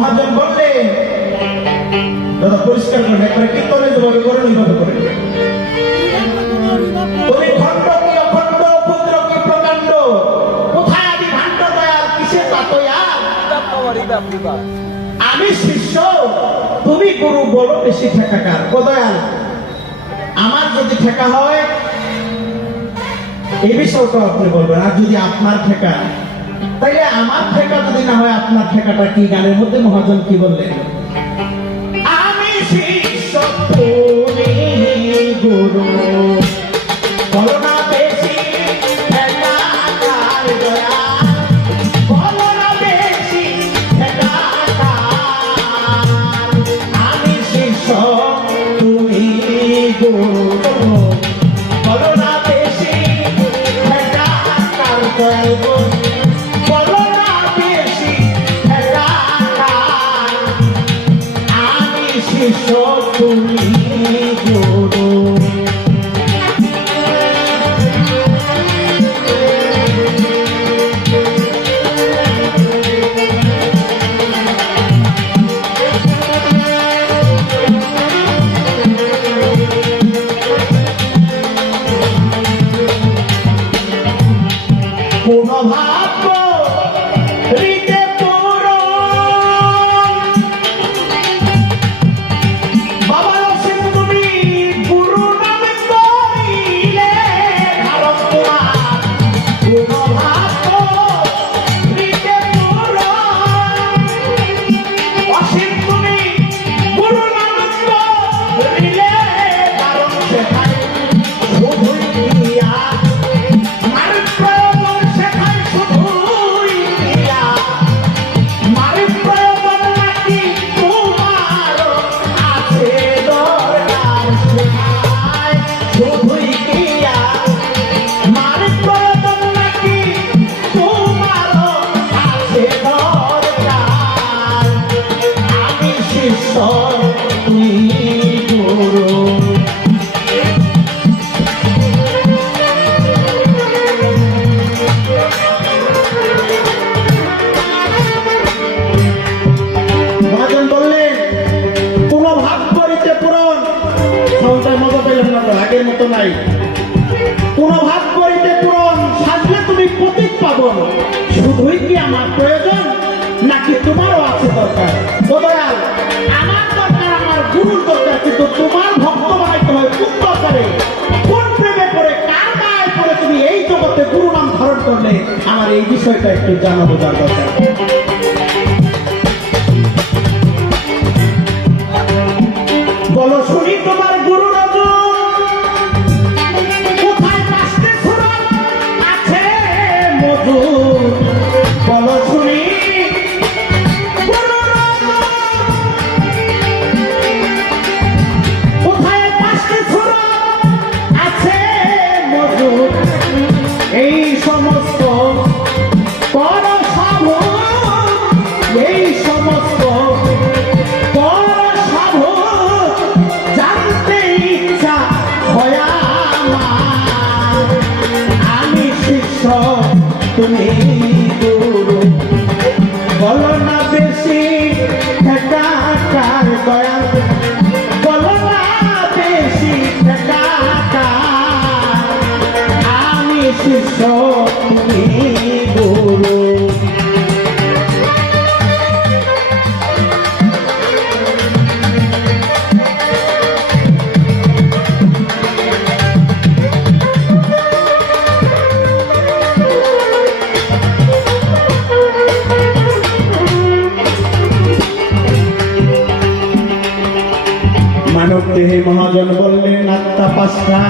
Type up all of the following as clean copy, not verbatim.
মহাজন বললেন দাদা পরিষ্কার করেন, একবার কীর্তনে যেভাবে করেন ওইভাবে করেন। তুমি খণ্ড কি অখণ্ড, পুত্র কি প্রকাণ্ড, কোথায় আদি ভাণ্ড দয়াল, কিসে তাতয়া? আমি শিষ্য, তুমি গুরু, বলো বেশি ঠেকা কার? ও দয়াল, আমার যদি ঠেকা হয় এই বিষয়টা আপনি বলবেন, আর যদি আপনার ঠেকা, তাইলে আমার ঠেকা যদি না হয় আপনার ঠেকাটা কি? গানের মধ্যে মহাজন কি বললেন? আমি শিষ্য তুমি গুরু, বলো না বেশি ঠেকা কার দয়াল, বলো না বেশি ঠেকা কার? আমি শিষ্য তুমি গুরু, বলো না বেশি ঠেকা কার দয়াল, বলো না বেশি ঠেকা কার? আমি শিষ্য তুমি গুরু। কোন ভাগ্য হৃদে পূরণ, বাবা অসীম তুমি গুরু নামে করিলে ধারণ তোমার। কোন ভাগ্য হৃদে পূরণ, অসীম তুমি গুরু নামে করিলে ধারণ, সেখানে শুধুই দিয়া মার প্রয়োজন, সেখানে শুধুই দিয়া মার প্রয়োজন, নাকি তোমার আছে দরকার? সেখানে শুধুই দিয়া মার প্রয়োজন, নাকি তোমার আছে দরকার? আমি শিষ্য তুমি গুরু। মহাজন বললেন কোন ভাগ করিতে পূরণ, সন্তান মজা পেলেন না তো, আগের মতো নাই। কোন ভাগ করিতে পূরণ, সাজলে তুমি প্রতীক পাবন, শুধুই কি আমার প্রয়োজন, নাকি তোমারও আছে দরকার? ও দয়াল, আমার দরকার, আমার গুরুর দরকার, কিন্তু তোমার ভক্ত বানাইতে হয় কোন দরকারে, কোন প্রেমে পড়ে, কার গায়ে পড়ে তুমি এই জগতে গুরু নাম ধারণ করলে? আমার এই বিষয়টা একটু জানা বোঝার দরকার। বলো শুনি তোমার গুরু রজন, কোথায় পাশে সুরত আছে মধুর? বলো শুনি গুরু রজন, কোথায় পাশে সুরত আছে মধুর? এই সমস্ত কর সাধন, এই সমস্ত কর সাধন, জানতে ইচ্ছা হয় আমার। আমি শিষ্য তুমি গুরু, বলো না বেশি ঠেকা কার দয়াল, বলো না বেশি ঠেকা কার? আমি শিষ্য তুমি গুরু। মানব দেহে মহাজন বললেন আত্মা পাঁচটা,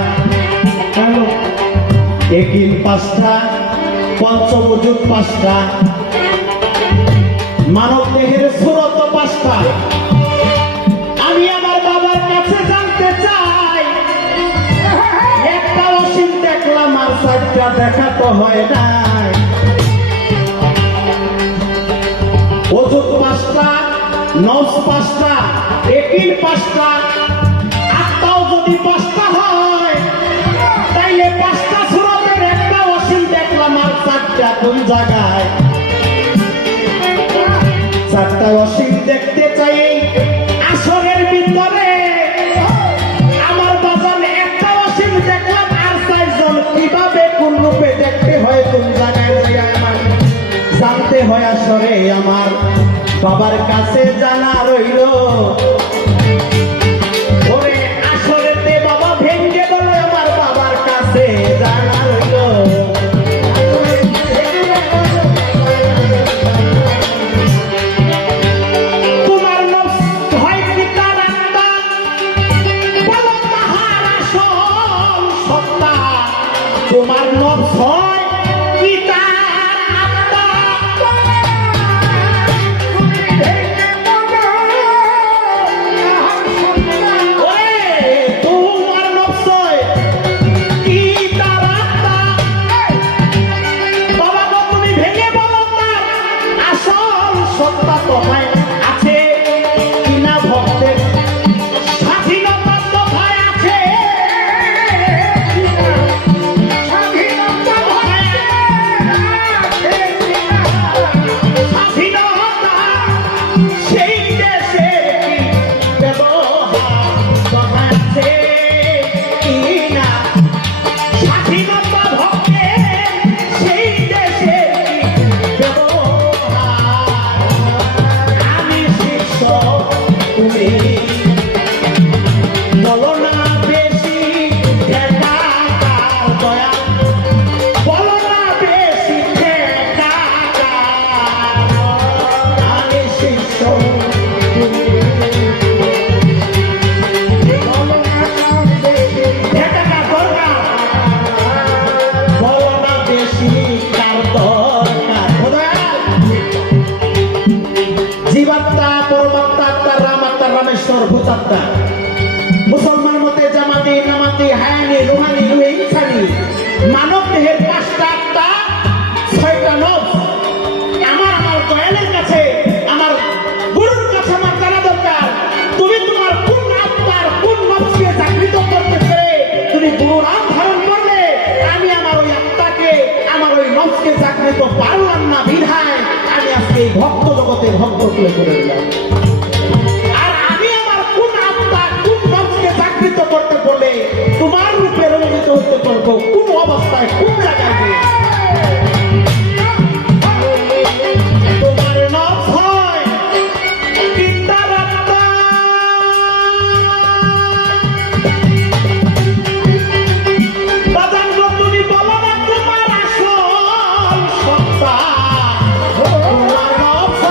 একিন পাঁচটা, পঞ্চবজুত পাঁচটা, মানব দেহের সুরত পাঁচটা। আমি আমার বাবার কাছে জানতে চাই, একটা অসীম দেখলাম আর চারটা দেখা তো হয় নাই। অজুত পাঁচটা, নফস পাঁচটা, একিন পাঁচটা, আত্মাও যদি পাঁচটা হয়, তাইলে পাঁচটা সুরতের একটা অসীম দেখলাম আর চারটা কোন জায়গায়? চারটা অসীম বাবার কাছে জানা রইল ওরে আসলেতে বাবা ভেঙ্গে গেল আমার বাবার কাছে জানা রইল তোমার নফস হয় পিতার আত্মা বলো তাহার আসল সত্তা তোমার নফস হয় পিতার আত্মা মুসলমান মতে জামাতি নামাতি হায়ানি রুহানি রুহে ইনসানি মানব দেহের 5টা আত্মা 6টা নফস আমার দয়ালের কাছে আমার গুরুর কাছে আমার জানা দরকার তুমি তোমার কোন আত্মার কোন নফসকে জাগৃত করতে পেরে তুমি গুরুর নাম ধারণ করলে আমি আমার ওই আত্মাকে আমার ওই নফসকে জাগৃত পারলাম না বিধায় আমি আজকে এই ভক্ত জগতে ভক্ত তুলে করে দিলাম করতে বলে তোমার রূপে রঞ্জিত হতে পারবো কোন অবস্থায় কোন জায়গায় তোমার নফস হয় পিতার আত্মা বাজান গো তুমি বলো না তোমার আসল সত্তা তোমার নফস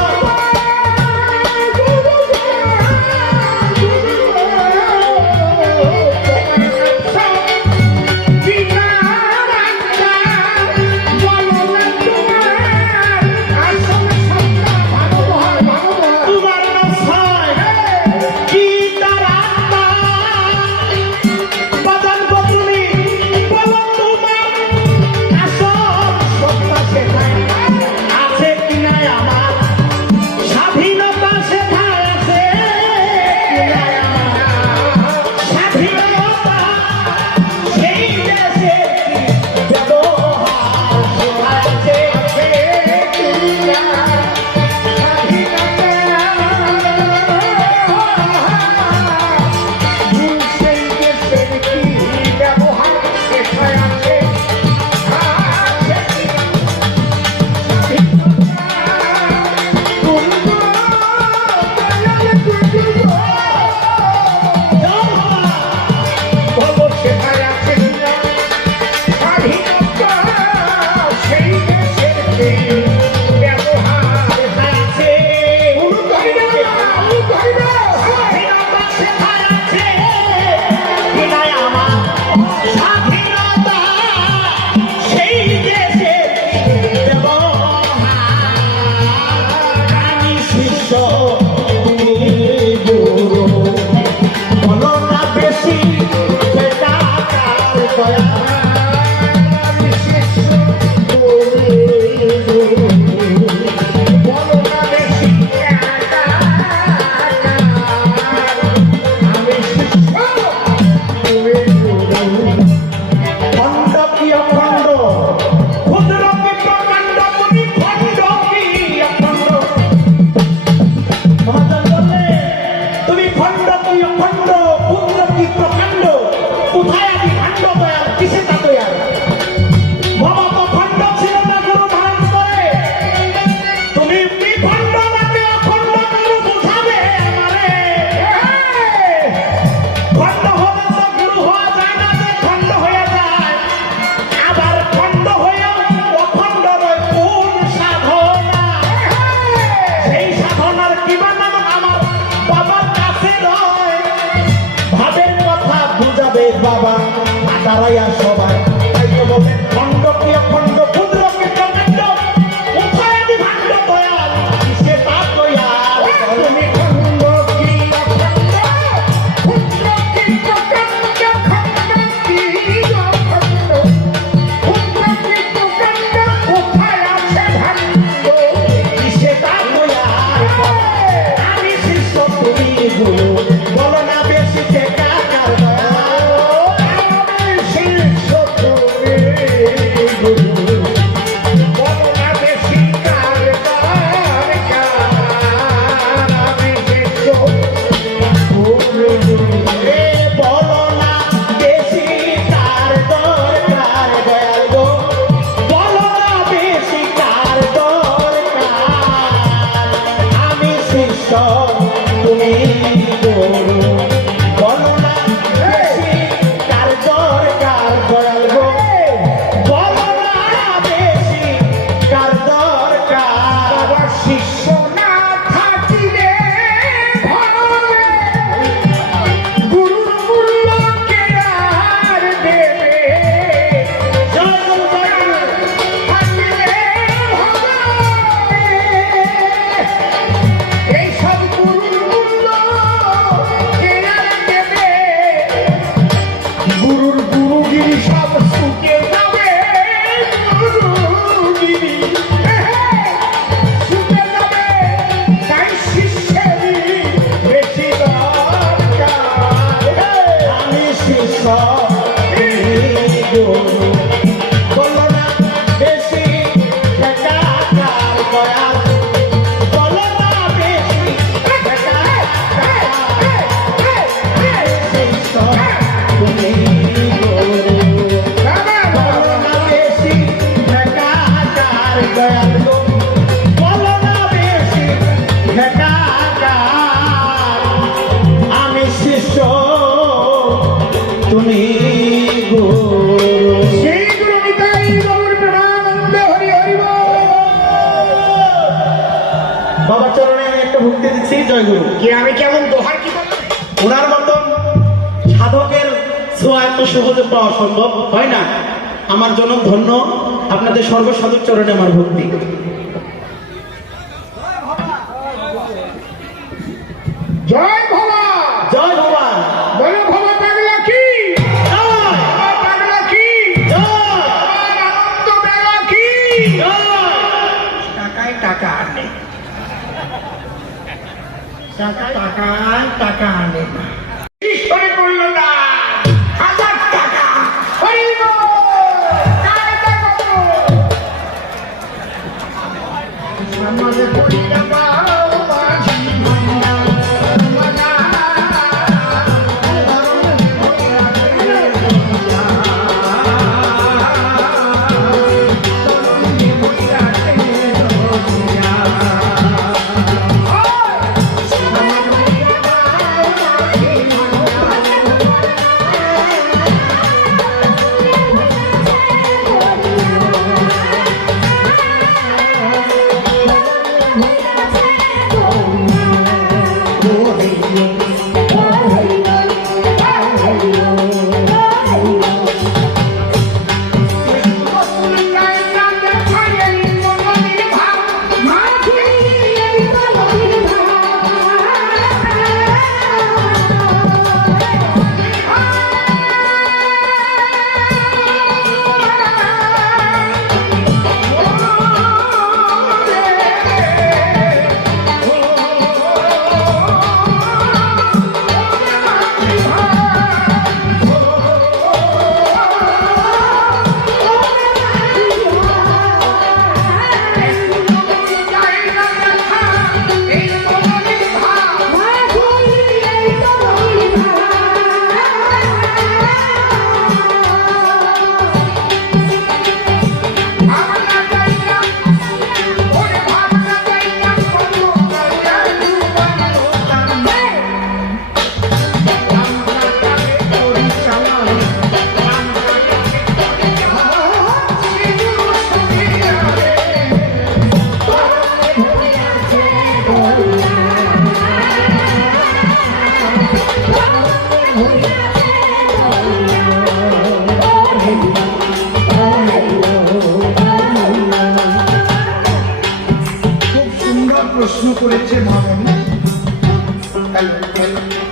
হারাইয়া সবাই তাই তো বলে খণ্ড প্রিয় খণ্ড ক্ষুদ্র কৃতকাণ্ড কোথায় আদি ভাণ্ড দয়াল কিসে তা দয়াল তুমি খণ্ড প্রিয় খণ্ড ক্ষুদ্র কৃতকাণ্ড খণ্ড প্রিয় খণ্ড ক্ষুদ্র কৃতকাণ্ড কোথায় আছে ভাণ্ড কিসে তা দয়াল আমি শিষ্য তুমি গুরু বলো না বেশি টেকা কার দয়াল আমি শিষ্য তুমি গুরু বলো না বেশি কার দরকার আমি শিষ্য তুমি এ বলো না বেশি কার দরকার দয়াল গো বলো না বেশি কার দরকার আমি শিষ্য তুমি গুরু বলো না বেশি কার দরকার দয়াল গো বলো না বেশি কার দরকার বাবা শিষ্য না থাকিলে ভাবে গুরুর মূল্য কে আর দেবে জয় গুরু জয় গুরু থাকিলে ভাবে এই সব গুরুর মূল্য কে আর দেবে গুরুর গুরুগিরি সব শুকে যাবে গুরুগিরি শুকে যাবে তাই শিষ্যেরই বেশি দরকার আমি শিষ্য তুমি গুরু বলো না বেশি টেকা কার দয়াল বলো না বেশি টেকা কার শিষ্য তুমি গুরু বলো না বেশি টেকা কার দয়াল গো বলো না বেশি টেকা কার আমি শিষ্য তুমি গুরু সেই গুরু নিতাই গৌর প্রেমানন্দ হরি হরি বল। বাবার চরণে আমি একটা ভক্তি দিচ্ছি জয় গুরু কি আমি কেমন দোহার কি বললাম ওনার মতন সাধকের ছোঁয়া এত সহজে পাওয়া সম্ভব হয় না আমার জন্য ধন্য আপনাদের সর্বসাধক চরণে আমার ভক্তি জয় ভবা জয় ভগবান বলো ভবা পাগলা কি জয় ভবা পাগলা কি জয় আমার আনন্দ মেলা কি জয় টাকায় টাকা আনে টাকায় টাকা আনে না ঈশ্বরে করল না 1000 টাকা হরি বল কায়দা কত সমাজে করিয়া পাও মাঝি ভান্ডা মানা Thank you. প্রশ্ন করেছে মামনি।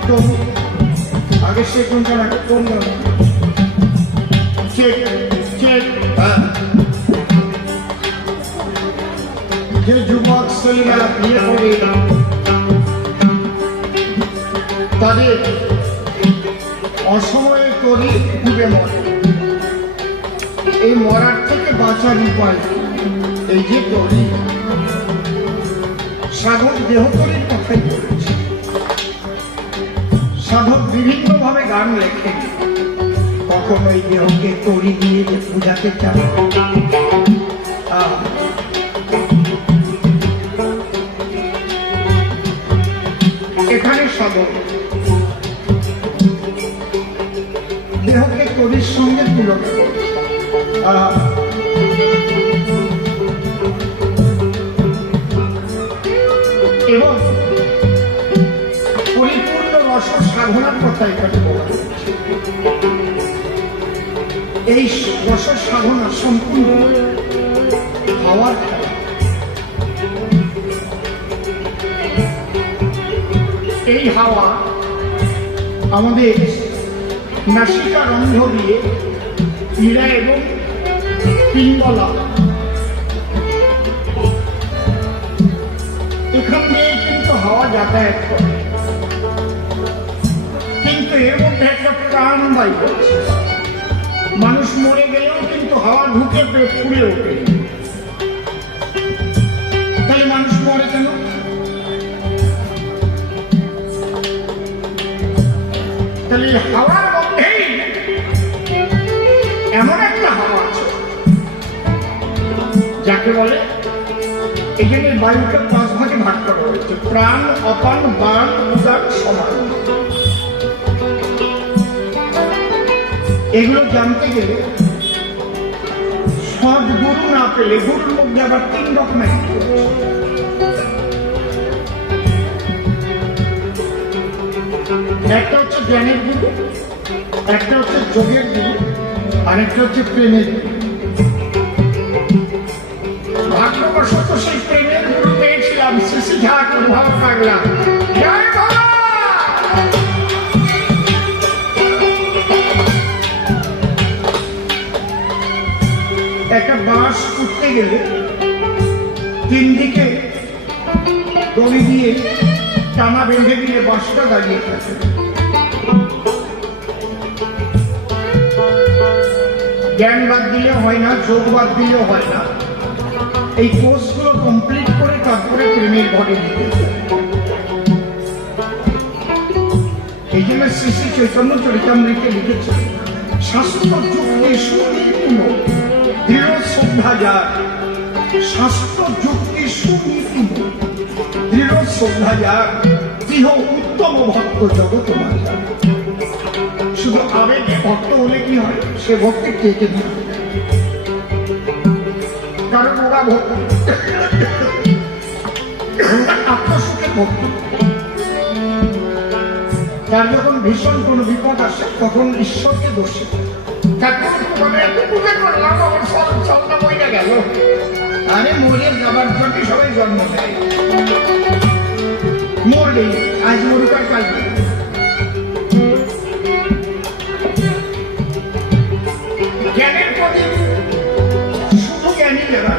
তো আগে সে কোনটা রাখে কোন চেক চেক যে যুবক ছেলেরা বিয়ে করে তাদের অসময়ে করি ডুবে মরে। এই মরার থেকে বাঁচার উপায় এই যে করি সাধক দেহ করির কথাই বলেছে। সাধক বিভিন্ন ভাবে গান লেখেন, কখনো এই দেহকে তরি দিয়ে যে পূজাতে চান। এখানে সাধক দেহকে তরির সঙ্গে তুলনা করে। এবং পরিপূর্ণ রস সাধনার কথা এখানে বলা হয়েছে। এই রস সাধনা সম্পূর্ণ হওয়ার খেলা। এই হাওয়া আমাদের নাসিকা রন্ধ্র দিয়ে ইড়া এবং পিঙ্গলা এখান দিয়ে কিন্তু হাওয়া যাতায়াত করে, কিন্তু এর মধ্যে একটা প্রাণবায়ু হচ্ছে। মানুষ মরে গেলেও কিন্তু হাওয়া ঢুকে পেট ফুলে ওঠে। তাহলে মানুষ মরে কেন? তাহলে হাওয়ার মধ্যেই এমন একটা হাওয়া আছে যাকে বলে, এখানে বায়ুকে 5 ভাগে ভাগ করা হয়েছে: প্রাণ, অপান, বাণ, উদান, সমান। এগুলো জানতে গেলে সৎ গুরু না পেলে, গুরুর মধ্যে আবার 3 রকমের, একটা হচ্ছে জ্ঞানের গুরু, একটা হচ্ছে যোগের গুরু, আরেকটা হচ্ছে প্রেমের গুরু। ভাগ্যবশত সেই প্রেমের গুরু পেয়েছিলাম, শিশি ঠাকুর ভালো পাগলাম। একটা বাঁশ উঠতে গেলে 3 দিকে দড়ি দিয়ে টানা বেঁধে দিলে বাঁশটা দাঁড়িয়ে থাকে। জ্ঞান বাদ দিলে হয় না, যোগ বাদ দিলেও হয় না। এই কোর্সগুলো কমপ্লিট করে তারপরে প্রেমের ঘরে দিতে। এই জন্য শ্রী শ্রী চৈতন্য চরিতামৃতে লিখেছে, শাস্ত্র যুক্তি সুনীতিম দৃঢ় শ্রদ্ধা যার। শাস্ত্র যুক্তি সুনীতিম দৃঢ় শ্রদ্ধা যার, গৃহ উত্তম ভক্ত জগৎ মাতা। শুধু আবেগে ভক্ত হলে কি হয়? সে ভক্তি টেকে দিতে, কারণ ওরা ভক্তি আত্মসুখে ভক্তি। তার যখন ভীষণ কোনো বিপদ আসে তখন ঈশ্বরকে দোষে, আরে মরে যাবার জন্য সবাই জন্ম দেয়। মরলেই আজ মরুক আর কাল মরুক। জ্ঞানের প্রদীপ শুধু জ্ঞানী যারা,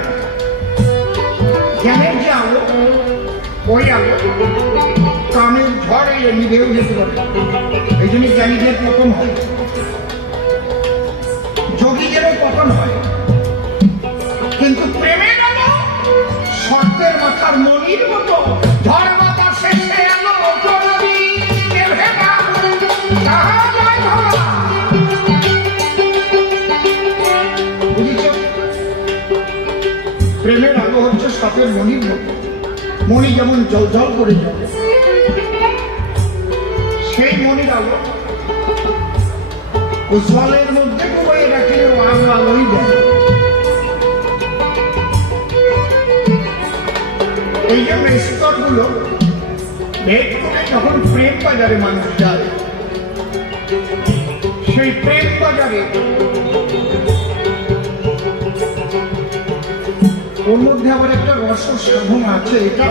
জ্ঞানের যে আলো, ওই আলো কামের ঝড় এলে নিভেও যেতে পারে। এই জন্য জ্ঞানীদের পতন হয়, যোগীদেরও পতন হয়। কিন্তু প্রেমের আলো শর্তের মাথার মনির মতো ঝড় বাতাস শেষে আলো প্রেমের আলো হচ্ছে সাপের মনির মতো। মণি যেমন জল জল করে যাবে, সেই মনির আলো জলের মধ্যে ডুবিয়ে রাখলে আলোই দেয়। এই জন্য স্তরগুলো ভেদ করে যখন প্রেম বাজারে মানুষ যায়, সেই প্রেম বাজারে ওর মধ্যে আবার একটা রস সাধন আছে। এটা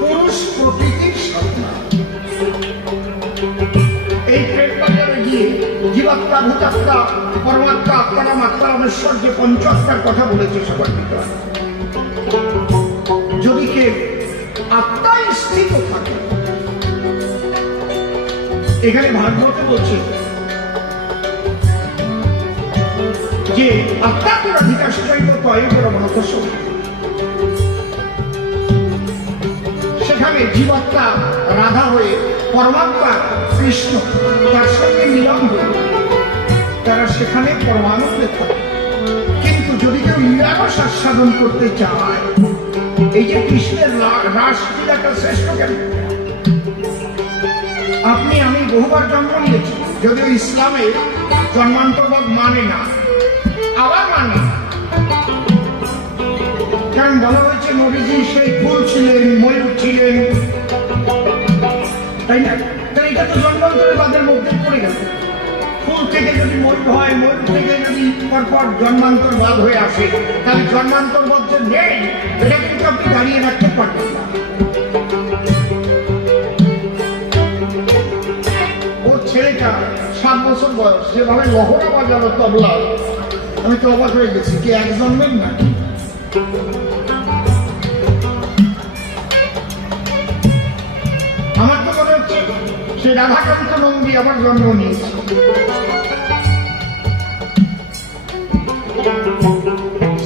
পুরুষ প্রকৃতির সাধনা। এই প্রেম বাজারে গিয়ে জীবাত্মা, ভূতাত্মা, পরমাত্মা, আত্মারাম, আত্মারামেশ্বর যে পঞ্চাত্মার কথা বলেছে সবার ভিতরে, যদি কে আত্মায় স্থিত থাকে, এখানে ভাগবতে বলছে যে আত্মার অধিকার সেখানে জীবাত্মা রাধা হয়ে পরমাত্মা কৃষ্ণ তার সঙ্গে মিলন হয়ে তারা সেখানে পরমানন্দে থাকে। কিন্তু যদি কেউ লীলারস আস্বাদন করতে চায়, এই যে কৃষ্ণের রাসলীলাটা শ্রেষ্ঠ কেন? আপনি আমি বহুবার জন্ম নিয়েছি, যদিও ইসলামে জন্মান্তরবাদ মানে না, আবার মানে, কারণ বলা হয়েছে নবীজি সেই ফুল ছিলেন, ময়ূর ছিলেন, তাই না? তাই এটা তো জন্মান্তরবাদের মধ্যে পড়ে গেল। ফুল থেকে যদি ময়ূর হয়, ময়ূর থেকে যদি পরপর জন্মান্তরবাদ হয়ে আসে, তাহলে জন্মান্তরবাদ যে নেই এটা কিন্তু আপনি দাঁড়িয়ে রাখতে পারবেন না। ওর ছেলেটা 7 বছর বয়স, সেভাবে লহরা বাজালো তবলা, আমি তো অবাক হয়ে গেছি, কি এক জন্মের না? আমার তো মনে হচ্ছে সে রাধাকান্ত নন্দী আমার জন্ম নিয়েছে।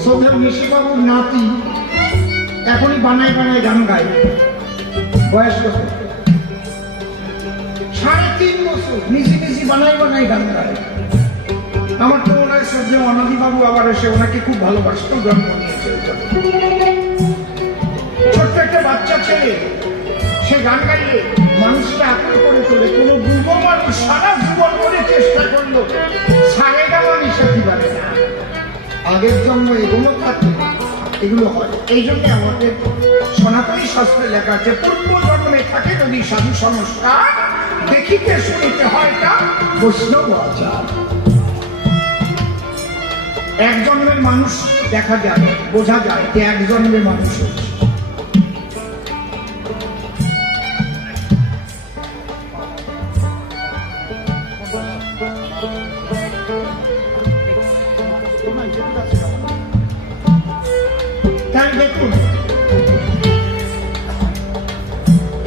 সৌধের নিশিবাবুর নাতি এখনই বানায় বানায় গান গায়, বয়স কত? 3.5 বছর নিশি নিশি বানায় বানায় গান গায়। আমার তো মনে হয় সব যে অনাদিবাবু আবার এসে ওনাকে খুব ভালোবাসত, জন্ম নিয়েছে। ছোট্ট একটা বাচ্চা ছেলে, সে গান গাইলে মানুষকে আকুল করে তোলে। কোন বুড়ো মানুষ সারা জীবন করে চেষ্টা করলো, সারে গাওয়া নিশাতি পারে না। আগের জন্ম এগুলো থাকে, এগুলো হয়। এই জন্য আমাদের সনাতনী শাস্ত্রে লেখা আছে, পূর্ব জন্মে থাকে যদি সাধু সংস্কার, দেখিতে শুনিতে হয় তা বৈষ্ণব আচার। এক জন্মের মানুষ দেখা যায়, বোঝা যায় যে এক জন্মের মানুষ হচ্ছে। তাই দেখুন,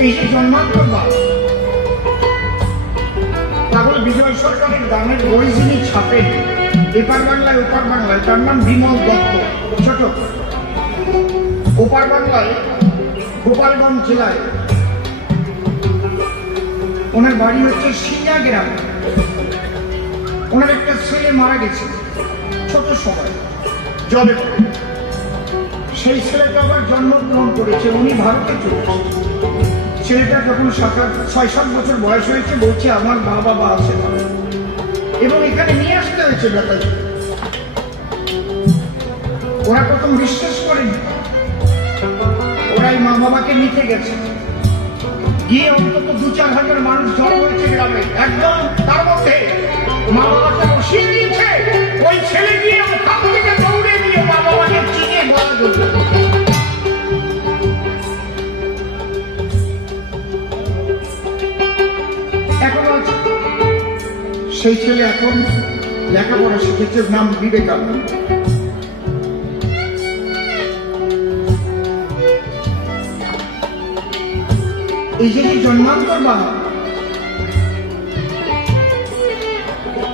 এই যে জন্মান্তরবাদ, তাহলে বিজয় সরকারের গানের বই যিনি ছাপেন এপার বাংলায় ওপার বাংলায়, তার নাম বিমল দত্ত। ছোট ওপার বাংলায় গোপালগঞ্জ জেলায়, ওনার বাড়ি হচ্ছে সিঙ্গা গ্রাম। ওনার একটা ছেলে মারা গেছে ছোট সময় জলে, সেই ছেলেটা আবার জন্মগ্রহণ করেছে, উনি ভারতে চলেছে। ছেলেটা যখন 6-7 বছর বয়স হয়েছে, বলছে আমার মা বাবা আছে এবং এখানে নিয়ে আসতে হয়েছে ব্যাপারে। ওরা প্রথম বিশ্বাস করেনি, ওরাই মা বাবাকে নিতে গেছে, গিয়ে অন্তত 2-4 হাজার মানুষ জড়ো হয়েছে গ্রামে, একদম তার মধ্যে মা বাবাকে বসিয়ে দিয়েছে। ওই ছেলে গিয়ে ওখান থেকে দৌড়ে দিয়ে মা বাবাকে চিনে বলা যেত। এখনো আছে সেই ছেলে, এখন লেখাপড়া শিখেছে, নাম বিবেকানন্দ। এই যে জন্মান্তরবাদ,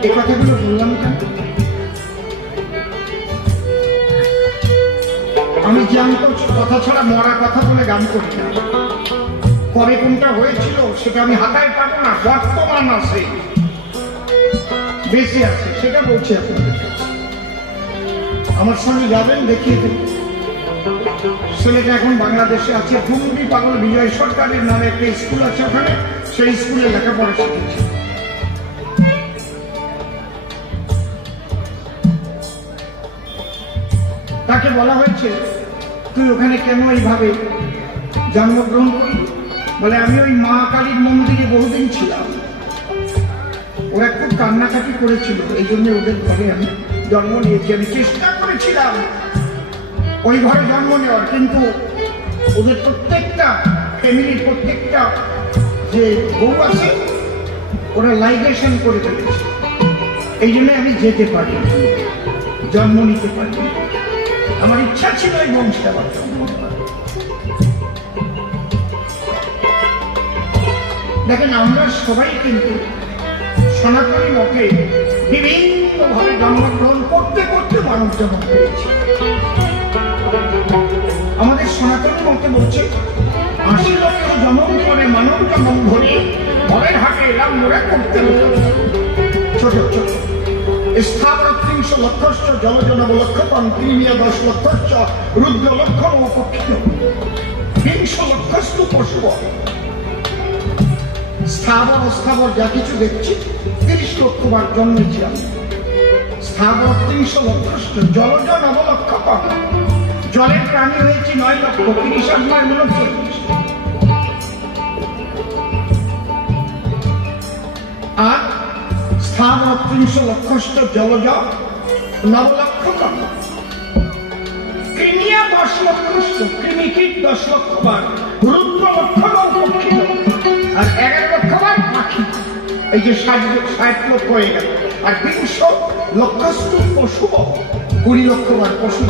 এই কথাগুলো বললাম কেন? আমি জ্যান্ত কথা ছাড়া মরা কথা বলে গান করি না। কবে কোনটা হয়েছিল সেটা আমি হাতায় পাবো না, বর্তমান আছে, বেঁচে আছে, সেটা বলছি আপনাদের কাছে। আমার সঙ্গে যাবেন, দেখিয়ে দেব। ছেলেটা এখন বাংলাদেশে আছে, ভুমরি পাগল বিজয় সরকারের নামে একটা স্কুল আছে ওখানে, সেই স্কুলে লেখাপড়া শিখেছে। তাকে বলা হয়েছে তুই ওখানে কেন এইভাবে জন্মগ্রহণ করলি? বলে আমি ওই মা কালীর মন্দিরে বহুদিন ছিলাম, ওরা খুব কান্নাকাটি করেছিল, এই জন্য ওদের ঘরে আমি জন্ম নিয়েছি। আমি চেষ্টা করেছিলাম ওই ঘরে জন্ম নেওয়ার, কিন্তু ওদের প্রত্যেকটা ফ্যামিলির প্রত্যেকটা যে বউ আছে ওরা লাইগেশন করে ফেলেছে। এই জন্য আমি যেতে পারি, জন্ম নিতে পারি। আমার ইচ্ছা ছিল এই বংশে আবার জন্ম নেওয়ার। দেখেন, আমরা সবাই কিন্তু সনাতনী মতে বিভিন্নভাবে জন্মগ্রহণ করতে করতে মানব জন্ম পেয়েছি। আমাদের সনাতনী মতে বলছে ৮০ লক্ষ জন্ম করে মানব জন্ম ধরে ঘরের হাটে এলাম মোড়ে করতে হতো। ছোট ছোট স্থাবর ৩০০ লক্ষশ্চ জলজনব লক্ষপন ক্রিমিয়া ১০ লক্ষশ্চ রুদ্র লক্ষণ ও পক্ষিণ ৩০০ লক্ষস্তু পশু। স্থাবর অস্থাবর যা কিছু দেখছি ৩০ লক্ষবার জন্মেছি আমি। স্থাবর ৩০০ লক্ষশ্চ জলজ ৯ লক্ষপন, জলের প্রাণী হয়েছি ৯ লক্ষ, ৩০ আর ৯ 39। আর স্থাবর ৩০০ লক্ষশ্চ জলজ ৯ লক্ষপন, ক্রিমিয়া ১০ লক্ষশ্চ, কৃমিকীট ১০ লক্ষবার, রুদ্র লক্ষণ ও পক্ষিণ আর ১১ লক্ষবার পাখি। এই যে ৬০ লক্ষ হয়ে গেল। আর ২০ লক্ষস্তু পশু, ২০ লক্ষবার পশু।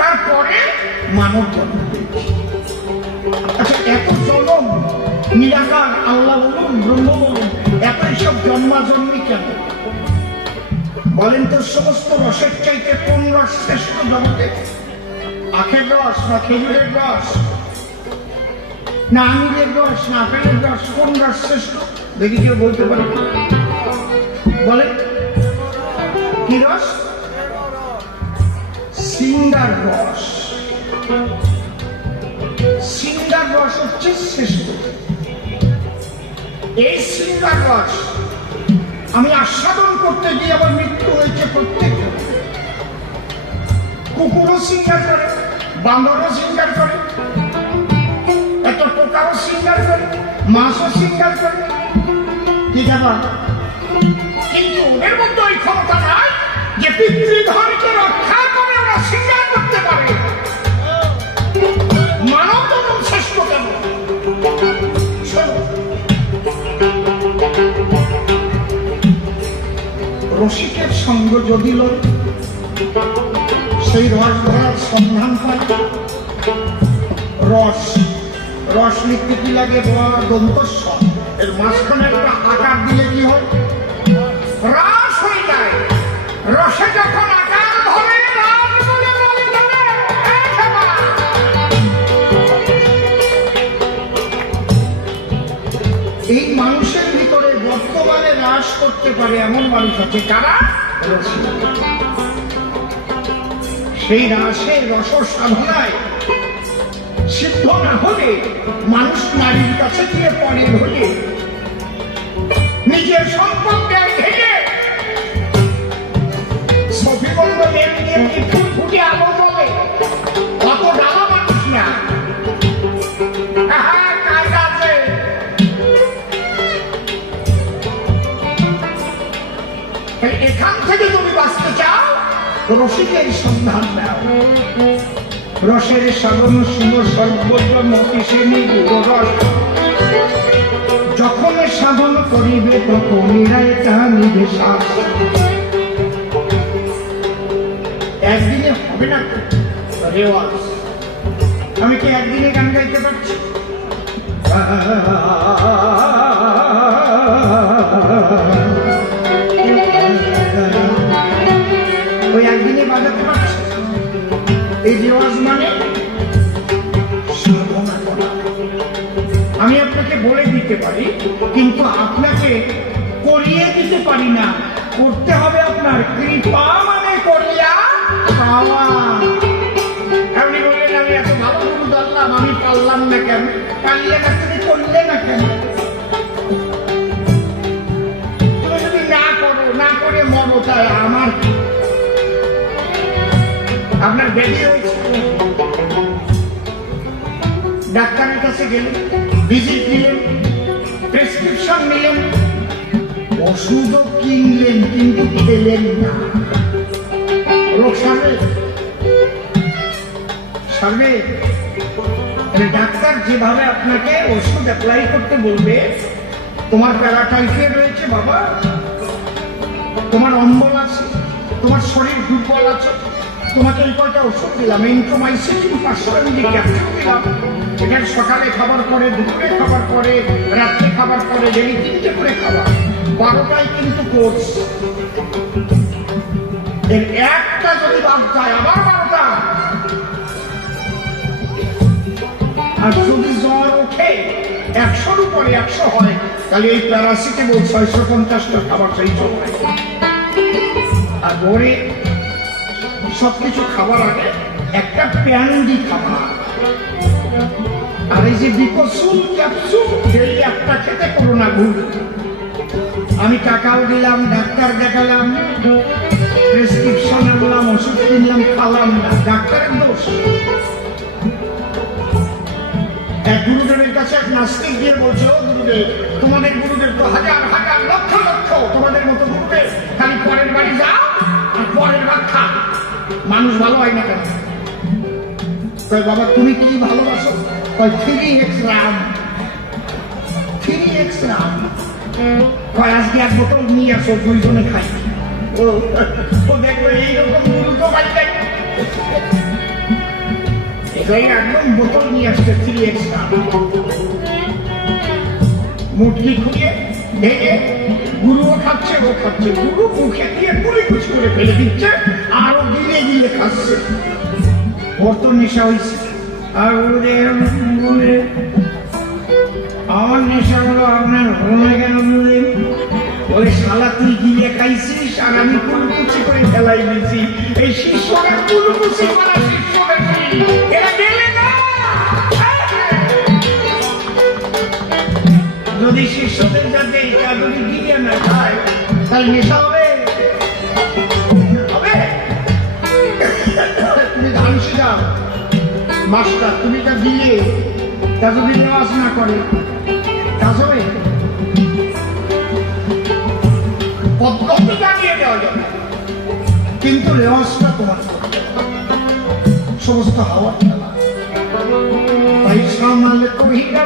তারপরে মানব জন্ম পেয়েছি। আচ্ছা, এত জন্ম নিরাকার আল্লাহ বলুন, ব্রহ্ম বলুন, এত সব জন্মাজন্মি কেন বলেন তো? সমস্ত রসের চাইতে কোন রস শ্রেষ্ঠ জগতে? আখের রস না খেজুরের রস না আঙুরের রস না আপেলের রস? কোন রস শ্রেষ্ঠ? দেখি কেউ বলতে পারে? বলে কি রস? সিঙ্গার রস। সিঙ্গার রস হচ্ছে শ্রেষ্ঠ। এই সিঙ্গার রস আমি আস্বাদন করতে গিয়ে আমার মৃত্যু হয়েছে প্রত্যেক। কুকুরও সিঙ্গার করে, বান্দরও সিঙ্গার করে, এত পোকাও সিঙ্গার করে, মাছও সিঙ্গার করে। কি জানা? কিন্তু ওদের মধ্যে ওই ক্ষমতা নাই যে পিতৃধনকে রক্ষা করে ওরা সিঙ্গার করতে পারে। মানব জন্ম শ্রেষ্ঠ কেন? রসিকের সঙ্গ যদি লোক সেই রস ধরার সন্ধান পায়। রস রস লিখতে কি লাগে? দন্তস্ব, এর মাঝখানে একটা আকার দিলে কি হয়? রাস হয়ে যায়। রসে যখন আকার ধরে রাস বলে বলে ধরে। এই মানুষের ভিতরে বর্তমানে রাস করতে পারে এমন মানুষ আছে। কারা? রসিক। সেই রাসের রস সাধনায় সিদ্ধ না হলে মানুষ নারীর কাছে গিয়ে পড়ে ধরে নিজের সম্পদ ব্যয় ভেঙে সফিবন্ধ লেনদেন ফুল ফুটে আলো বলে অত ডালা মানুষ না। কায়দা আছে। এখান থেকে তুমি বাঁচতে চাও, রসিকের সন্ধান দাও। রসের সাধন শুভ সর্বত্র মতিসে নিগুড় রস। যখন সাধন করিবে তখন নিবে শ্বাস। একদিনে হবে না রেওয়াজ। আমি কি একদিনে গান গাইতে পারছি? ওই একদিনে বাজাতে পারছি? এই রেওয়াজ মানে সাধনা করা। আমি আপনাকে বলে দিতে পারি, কিন্তু আপনাকে করিয়ে দিতে পারি না। করতে হবে আপনার কৃপা, মানে করিয়া পাওয়া। আপনি বললেন আমি এত ভালো গুরু ধরলাম, আমি পারলাম না কেন? পারলে না, তুমি করলে না কেন? তুমি যদি না করো, না করে মরো, তাই আমার আপনার ব্যাধি হয়েছে। ডাক্তারের কাছে গেলেন, ভিজিট নিলেন, প্রেসক্রিপশন নিলেন, ওষুধও কিনলেন, কিন্তু খেলেন না। রোগ সারবে। ডাক্তার যেভাবে আপনাকে ওষুধ অ্যাপ্লাই করতে বলবে, তোমার প্যারাটাইফয়েড রয়েছে বাবা, তোমার অম্বল আছে, তোমার শরীর দুর্বল আছে, তোমাকে এই কয়টা ওষুধ দিলাম, এন্ট্রোমাইসিন 500 mg ক্যাপসুল দিলাম। এটা সকালে খাবার পরে, দুপুরে খাবার পরে, রাত্রে খাবার পরে, ডেলি 3টে করে খাবার, 12টাই কিন্তু কোর্স। এর একটা যদি বাদ যায় আবার 12টা। আর যদি জ্বর ওঠে 100-র উপরে 100 হয়, তাহলে এই প্যারাসিটামল 650টা খাবার সেই সময়। আর ভোরে সবকিছু খাবার আগে একটা প্যান্ডি খাবার, আর এই যে বিকসুল ক্যাপসুল ডেইলি একটা খেতে করো না ভুল। আমি টাকাও দিলাম, ডাক্তার দেখালাম, প্রেসক্রিপশন আনলাম, ওষুধ কিনলাম, খালাম না, ডাক্তারের দোষ। এক গুরুদেবের কাছে এক নাস্তিক দিয়ে বলছে, ও গুরুদেব, তোমাদের গুরুদেব তো হাজার হাজার লক্ষ লক্ষ, তোমাদের মতো গুরুদেব খালি পরের বাড়ি যাও আর পরের বার খা, মানুষ ভালো হয় না কেন? কয় বাবা তুমি কি ভালোবাসো? কয় 3x রাম, 3x রাম। কয় আজকে এক বোতল নিয়ে আসো, দুইজনে খাই। ও দেখবে এইরকম গুরু তো বাড়িতে একদম বোতল নিয়ে আসছে 3x রাম, মুটকি খুঁড়িয়ে ভেঙে গুরুও খাচ্ছে, ও খাচ্ছে, গুরু মুখে দিয়ে কুলিকুচ করে ফেলে দিচ্ছে, আরো গিলে গিলে খাচ্ছে। ওর তো নেশা হয়েছে। আর আমার নেশা হলো আপনার হলো না কেন গুরুদেব? ওই শালা তুই গিলে খাইছিস আর আমি কুলকুচি করে ফেলাই দিয়েছি। এই শিষ্যরা কুলকুচি করা শিষ্য নাকি? এরা গেলে না। যদি শিষ্যদের যাতে এটা যদি গিলে না খায়, তাহলে নেশা হবে হবে। তুমি ধান শিখাও মাস্টার, তুমি তা দিয়ে তা যদি নেওয়াজ না করে কাজ হবে? পদ্ধতি জানিয়ে দেওয়া যাবে, কিন্তু রেওয়াজটা তোমার সমস্ত হাওয়ার খেলা। তাই সামাল কহিনা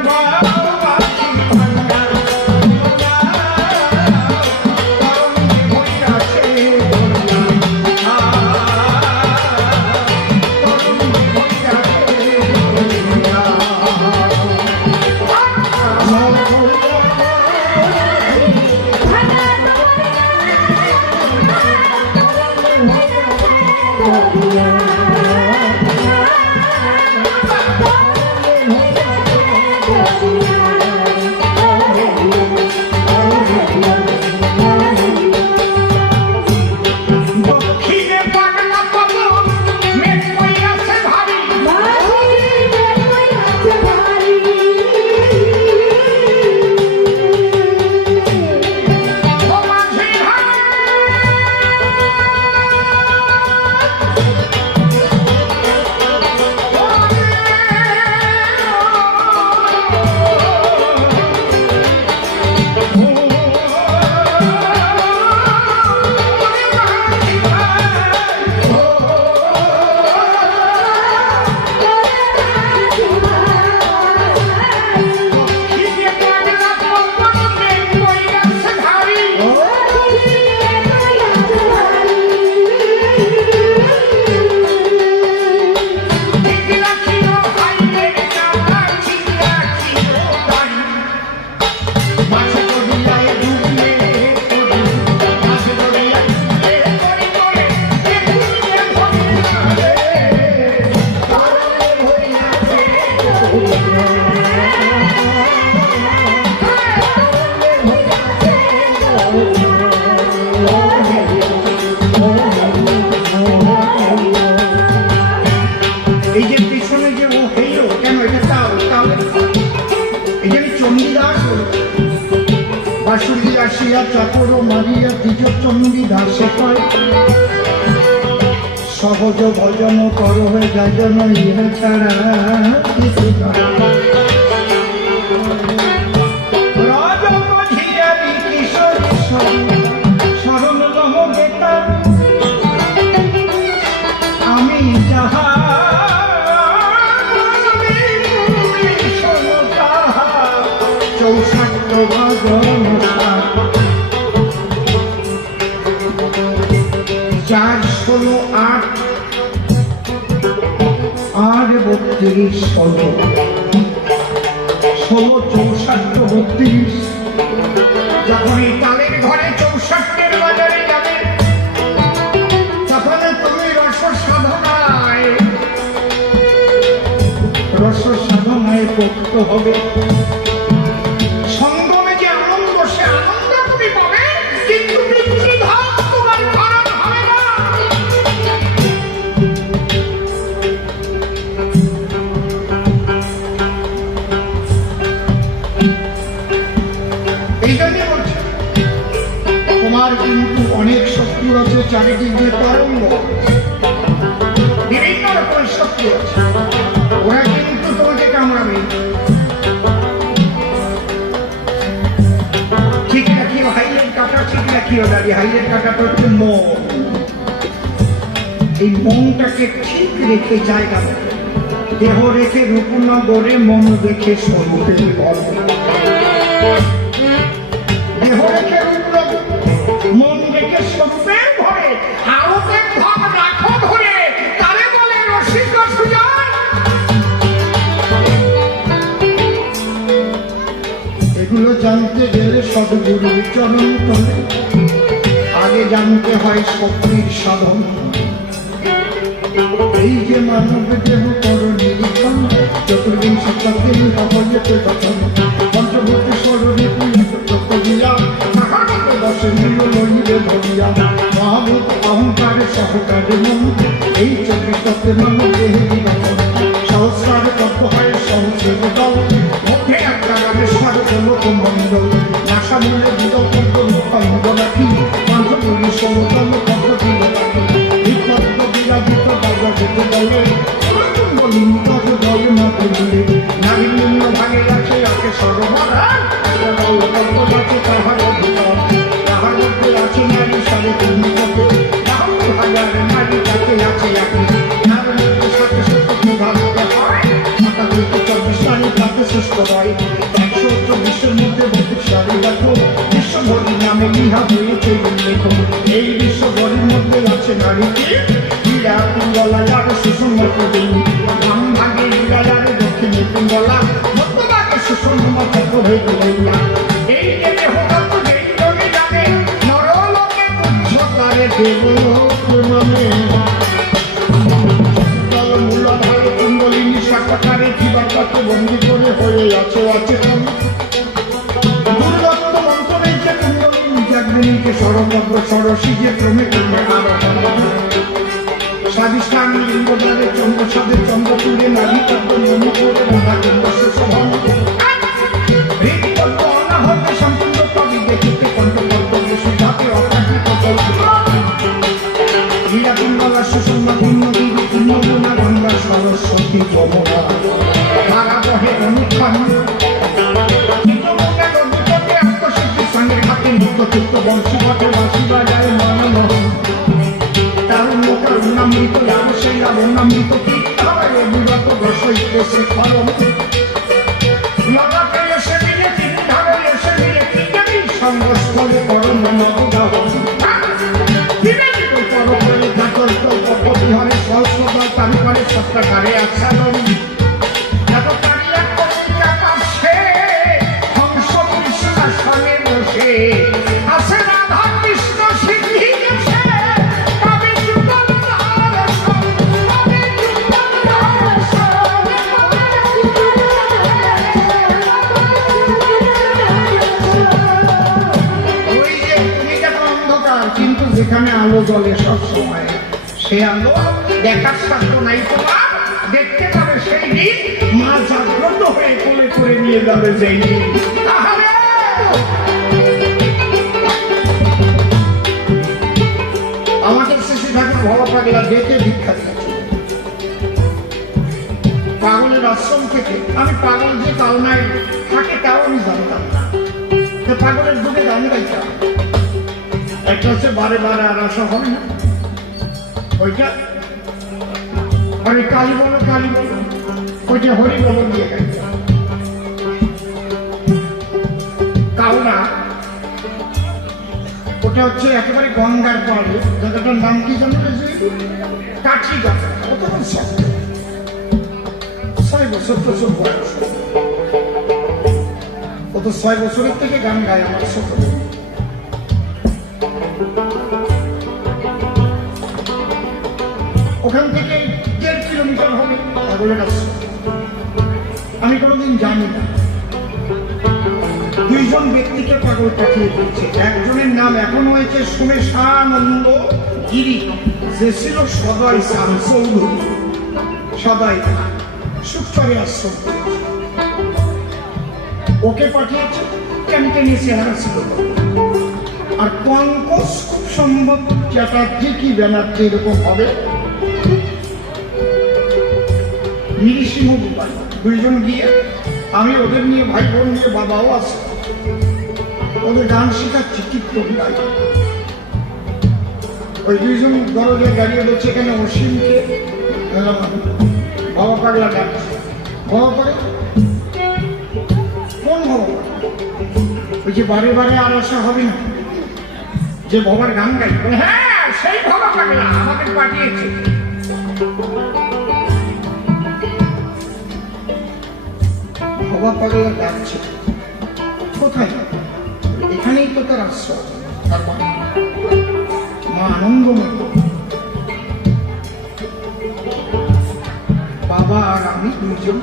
আসিয়া চাকর মারিয়া দ্বিজ চণ্ডী দাসে কয় সহজ ভজন কর হয়ে গাজন ইহা ছাড়া কিছু শরণ লহ বেতা আমি যাহা আর 32 ষোলো 64 32। যখন এই তালের ঘরে 64 বাজারে যাবে, তখন তুমি রস সাধনায় পক্ত হবে। সঙ্গমে যে আনন্দ, সে আনন্দ তুমি পাবে, কিন্তু পিতৃভাব তোমার ধারণ হবে না। এই জন্য বলছি, তোমার কিন্তু অনেক শক্তি আছে, চারিদিকে তরঙ্গ, বিভিন্ন রকমের শক্তি আছে, ওরা কিন্তু তোমাকে কামড়াবে। ঠিক রাখিও হাইলের কাটা, ঠিক রাখিও দাঁড়ি। হাইলের কাটাটা হচ্ছে মন। এই মনটাকে ঠিক রেখে জায়গা মতো, দেহ রেখে রূপ না গড়ে, মন রেখে স্বরূপে বল। দেহ রেখে রূপ না, মন রেখে স্বরূপের ভরে আলোকের ভাব রাখো ধরে, তারে বলে রসিক সুজন। এগুলো জানতে গেলে সদ্গুরুর চরণ তলে আগে জানতে হয় শক্তির সাধন। এই যে মানব দেহ কর নিরীক্ষণ, চতুর্বিংশ শতাব্দীর অবজেতে গঠন, পঞ্চভূত স্বরূপে করিয়া তাহার দশে মিল লইবে ধরিয়া, মহাভূত অহংকারে সহকারে মন, এই 24 তত্ত্বের মানব দেহে বিগঠন। সহস্রারে তত্ত্ব হয় সহস্রের দল, মধ্যে একটা রামেশ্বর লোকমণ্ডল, নাসা মূলে বিদল তত্ত্ব রূপাঙ্গ রাখি, পঞ্চভূমি সমতল পদ্ধতি রাখি, বিপদ্য বিরাজিত বাজাজিত দলে, লিঙ্গজ দলে মাতে মিলে, নারী নিম্ন ভাগে আছে আছে সর্বরা, দল তত্ত্ব আছে তাহার অধিকার, তাহার মধ্যে আছে নারী 3.5 কোটি, 52,000 নারী তাকে আছে একই, তার মধ্যে সাথে সাথে প্রভাবিত হয়, মাথা থেকে 24 নারী তাকে সুস্থ হয়, 124 মধ্যে 32 নারী দেখো, বিশ্বভরি নামে ইহা হয়েছে উল্লেখ। এই বিশ্বভরির মধ্যে আছে নারীকে ক্রীড়া পিঙ্গলা, যার সুষুম্নত দিন, বাম ভাগে ইন্দ্রাজারে দক্ষিণে পিঙ্গলা, মধ্যভাগে সুষুম্নত হয়ে গেলা। এই যে দেহগত যেই জমি জানে, নরলোকে উচ্চতারে দেবলোক নামে, মূলাধারে কুণ্ডলিনী শাখাকারে জীবাত্মাকে বন্দী করে হয়ে আছে অচেতন। দুর্লক্ষ মন্ত্রে যে কুণ্ডলিনী জাগ্রীকে সরবদ্র সরসী যে ক্রমে ক্রমে আরোহণ, স্বাধিষ্ঠান লিঙ্গদ্বারে চন্দ্রসাদের চন্দ্রপুরে, নারী তত্ত্ব মণিপুরে রাধা কেন্দ্র সুশোভন, হৃদপদ্ম অনাহতে সম্পূর্ণ কবি দেখিতে কণ্ঠপদ্ম সুধাতে অপ্রাকৃত কল্প, হীরা পিঙ্গলা সুষুম্না ভিন্নগিরি পূর্ণগুণা গঙ্গা সরস্বতী যমুনা, ধারা বহে অনুক্ষণ, চিত্তমুখে গর্বিতকে আত্মসিদ্ধির সঙ্গে হাতে নিত্যচিত্ত বংশী ঘটে বাঁশি বাজায় মনমোহন, তারুণ্য কারুণামৃত লাভ সেই লাবণ্যামৃত কীর্তনে বিগত রসইতে সে ফলন, ললাটে এসে মিলে তিনি ধারে এসে মিলে কীটানি সঙ্গস্থলে করণ নবদাহন, পরপরে কাতর্ক অপরিহারে সহস্রবার তারুকারে সত্যাকারে আচ্ছাদন, এত কারিয়া কবিতা কাছে হংস বিশ্বাসনে বসে আছে রাধা কৃষ্ণ সিদ্ধি গেছে, কবি যুগল তার সব, কবি যুগল তার সব। ওই যে তুমি দেখো অন্ধকার, কিন্তু যেখানে আলো জ্বলে সব সময়, সে আলো দেখার সাধ্য নাই তোমার, দেখতে পাবে সেই দিন, মা জাগ্রত হয়ে কোলে করে নিয়ে যাবে সেই দিন। তাহলে আমাদের শিশু ঠাকুর ভবা পাগলা ডেকে দীক্ষা দিয়েছে পাগলের আশ্রম থেকে। আমি পাগল যে কালনায় থাকে তাও আমি জানতাম না, পাগলের দুটো গান গাইতাম, একটা হচ্ছে বারে বারে আর আসা হবে না, ওইটা আরে কালী বলো ওইটা হরি বলো দিয়ে গাইতাম। কালনা ওটা হচ্ছে একেবারে গঙ্গার পাড়ে, জায়গাটার নাম কি জানো? কাঠি গাছ, বছর টছর বয়স। ও তো 6 বছরের থেকে গান গায় আমার সাথে। ওখান থেকে 1.5 কিলোমিটার হবে পাগলের রাস্তা। আমি কোনোদিন জানি না। 2 ব্যক্তিকে পাগল পাঠিয়ে দিয়েছে। একজনের নাম এখন হয়েছে সুমেশানন্দ গিরি, যে ছিল সদয় সান চৌধুরী, সদয় সুখচরে আশ্রম। ওকে পাঠিয়েছে, ক্যান্টিনে চেহারা ছিল। আর পঙ্কজ খুব সম্ভব চ্যাটার্জি কি ব্যানার্জি এরকম হবে, নিরিসিংহ গোপাল। 2 গিয়ে আমি ওদের নিয়ে ভাই বোন নিয়ে, বাবাও আছে, ওদের গান শেখাচ্ছি কীর্তন গাই। ওই 2 দরজায় দাঁড়িয়ে বলছে এখানে অসীমকে বাবা পাগলা ডাকছে। বাবা পাগলা কোন বাবা? ওই যে বারে বারে আর আসা হবে না, যে বাবার গান গাই। হ্যাঁ, সেই বাবা পাগলা আমাকে পাঠিয়েছে। বাবা পাগলা ডাকছে। কোথায়? এখানেই তো তার আশ্রয়। তার মা আনন্দময়ী। বাবা আর আমি 2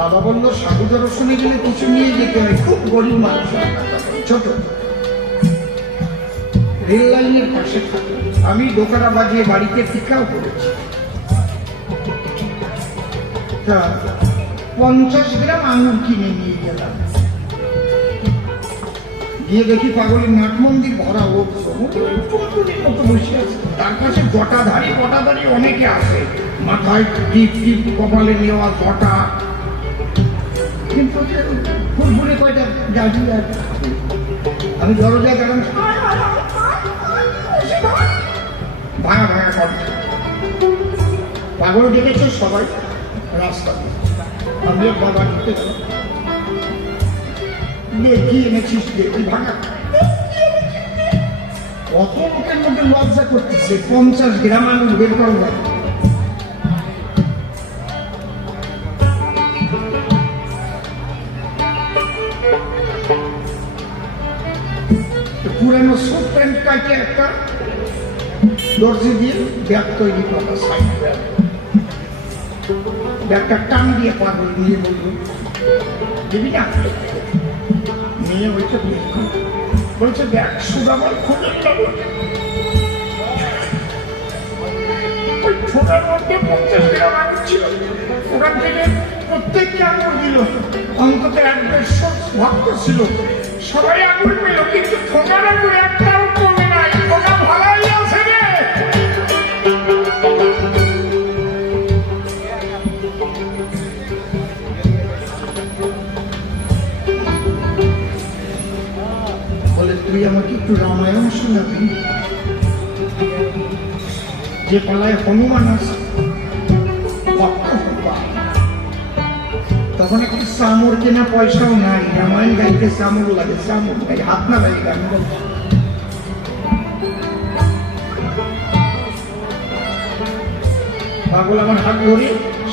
বাবা বললো সাধু দর্শনে গেলে কিছু নিয়ে যেতে হয়, খুব গরিব মানুষ, ছোট, রেল লাইনের পাশে থাকে। আমি দোকানা বাজিয়ে বাড়িতে টিকাও করেছি। 50 গ্রাম আঙুর কিনে নিয়ে গেলাম। গিয়ে দেখি পাগলের নাট মন্দির ভরা লোক, মতো বসে আছে। তার কাছে জটাধারী অনেকে আসে, মাথায় টিপ টিপ কপালে নেওয়া জটা, কিন্তু ফুরফুরে কয়টা গাড়ি। আর আমি দরজায় গেলাম, ভাঙা ভাঙা করছে। পাগল ডেকেছে সবাই রাস্তা। আমি বাবা ঢুকে গেলাম, কি এনেছিস দেখি ভাঙা। কত লোকের মধ্যে লজ্জা করতেছে। 50 গ্রাম আলু বের করবো। পুরানো স্যুট প্যান্ট কাটে একটা দর্জি দিয়ে ব্যাগ তৈরি করা, সাইড ব্যাগ। ব্যাগটা টান দিয়ে পাগল নিয়ে বলবো দিবি না, নিয়ে ওইটা বলছে ব্যাগ সুদামার খোঁজের লাগবে। ওই ঠোঁটার মধ্যে 50 গ্রাম আঙুর ছিল। ওখান থেকে প্রত্যেককে আঙুর দিল, অন্তত 150 ভক্ত ছিল। সবাই আঙুর পেল, কিন্তু ঠোঁটার আঙুর একটাও কমে নাই। ঠোঁটা ভালাই আছে রে। বলে তুই আমাকে একটু রামায়ণ শোনাবি? যে পালায় হনুমান আছে, তখন একটু চামড় কেনা পয়সাও নাই। রামায়ণ গাইতে চামড় লাগে, চামড় নাই, হাত না লাগে গান বলতে। পাগল আমার হাত ধরে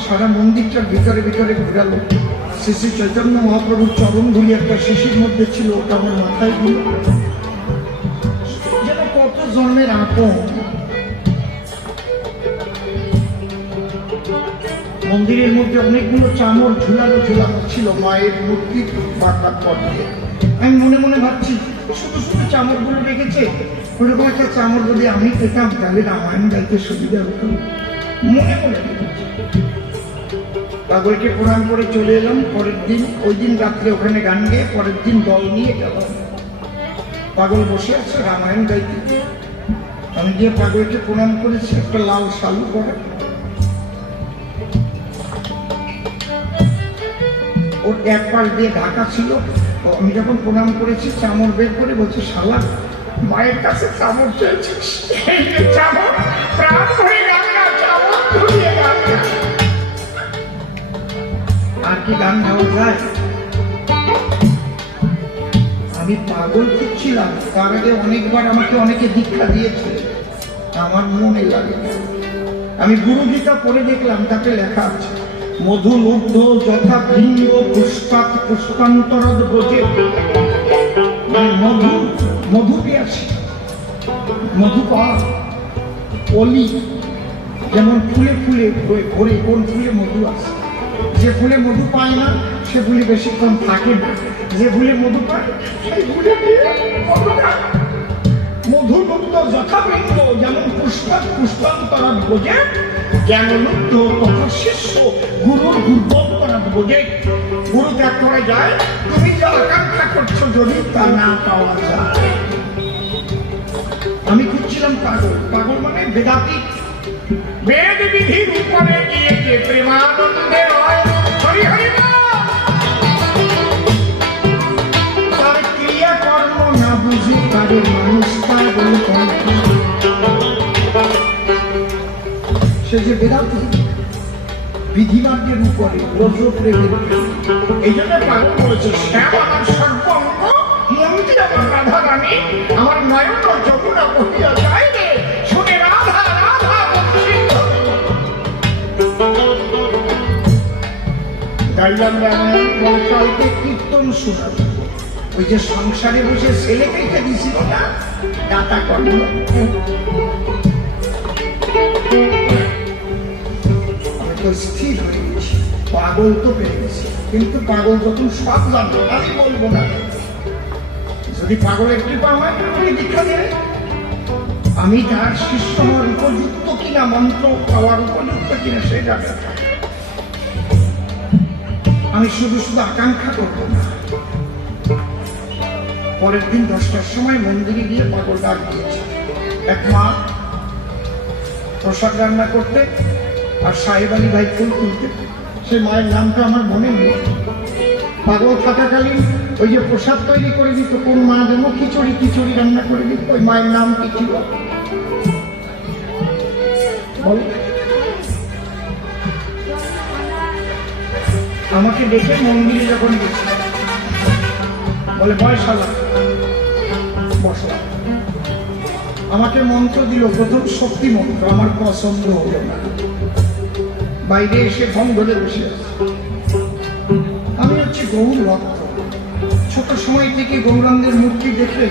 সারা মন্দিরটার ভিতরে ভিতরে ঘুরালো। শ্রী শ্রী চৈতন্য মহাপ্রভুর চরণ ধুলি একটা শিশির মধ্যে ছিল, ওটা আমার মাথায় দিল। যেন কত জন্মের আপন। মন্দিরের মধ্যে অনেকগুলো চামড় ঝুলানো ছিল মায়ের মূর্তির বারবার পর দিয়ে। আমি মনে মনে ভাবছি, শুধু শুধু চামড়গুলো রেখেছে, ওইরকম একটা চামড় যদি আমি পেতাম তাহলে রামায়ণ গাইতে সুবিধা হতো। মনে মনে পাগলকে প্রণাম করে চলে এলাম। পরের দিন, ওই দিন রাত্রে ওখানে গান গেয়ে পরের দিন দল নিয়ে গেলাম। পাগল বসে আছে রামায়ণ গাইতে। আমি গিয়ে পাগলকে প্রণাম করেছি, একটা লাল শালু পরে। ওর এক পাশ দিয়ে ঢাকা ছিল। তো আমি যখন প্রণাম করেছি, চামড় বের করে বলছে, শালা মায়ের কাছে চামড় চেয়েছিস, চামড় প্রাণ ভরে গান গা, চামড় ধরিয়ে গান গা। আর কি গান গাওয়া যায়? আমি পাগল খুঁজছিলাম। তার আগে অনেকবার আমাকে অনেকে দীক্ষা দিয়েছে, আমার মনে লাগে। আমি গুরু গীতা পড়ে দেখলাম, তাতে লেখা আছে মধুমুগ্ধ যথা ভিঙ্গ পুষ্পাত পুষ্পান্তরদ বোঝে, মধু মধু পেয়াছি, মধু পাওয়া অলি যেমন ফুলে ফুলে ভরে, কোন ফুলে মধু আছে, যে ফুলে মধু পায় না সে ফুলে বেশিক্ষণ থাকে না, যে ফুলে মধু পায় সেই ফুলে মধু খায়। মধুমুগ্ধ যথাবৃন্দ যেমন পুষ্পাত পুষ্পান্তরাত বোঝে, জ্ঞানলুব্ধ তথা শিষ্য গুরুর গুরুবন্তরাত বোঝে। গুরু ত্যাগ করে যায়, তুমি যা আকাঙ্ক্ষা করছো যদি তা না পাওয়া যায়। আমি খুঁজছিলাম পাগল, পাগল মানে বেদাতি, বেদ বিধির উপরে গিয়ে যে প্রেমানন্দে হয় হরি হরি বল। তার ক্রিয়াকর্ম না বুঝে তাদের মানুষ পাগল করে। সে যে বেদাতি, বিধিমার্গের উপরে ব্রজ প্রেমের, এই জন্য পাগল বলেছে শ্যাম আমার সর্বঙ্গ, মন্দির আমার রাধা রানী, আমার নয়ন যমুনা বহিয়া যায় রে, শুনে রাধা রাধা বঞ্চিত। গাইলাম কালকে কীর্তন শোনাবো, ওই যে সংসারে বসে ছেলে পেতে দিছিল না দাতা কর্ম, স্থির হয়ে গেছি, পাগল তো পেয়ে গেছি, কিন্তু পাগল যখন সব জানতো আমি বলবো না, যদি পাগলের কৃপা হয় আমাকে দীক্ষা দেবে, আমি তার শিষ্য হওয়ার উপযুক্ত কিনা, মন্ত্র পাওয়ার উপযুক্ত কিনা সে যাবে। আমি শুধু শুধু আকাঙ্ক্ষা করবো না। পরের দিন 10টার সময় মন্দিরে গিয়ে পাগল ডাক দিয়েছে, এক মা প্রসাদ রান্না করতে আর সাহেব আলী ভাই ফুল তুলতে, সে মায়ের নামটা আমার মনে নেই। পাগল থাকাকালীন ওই যে প্রসাদ তৈরি করে দিত, কোন মা যেন খিচুড়ি খিচুড়ি রান্না করে দিত, ওই মায়ের নাম কি ছিল বল? আমাকে দেখে মন্দিরে যখন গেছে বলে বয়সালা বসলাম, আমাকে মন্ত্র দিল, প্রথম শক্তি মন্ত্র, আমার পছন্দ হলো না, বাইরে এসে ভং ধরে বসে আছে। আমি হচ্ছে গৌর ভক্ত, ছোট সময় থেকে গৌরাঙ্গের মূর্তি দেখলে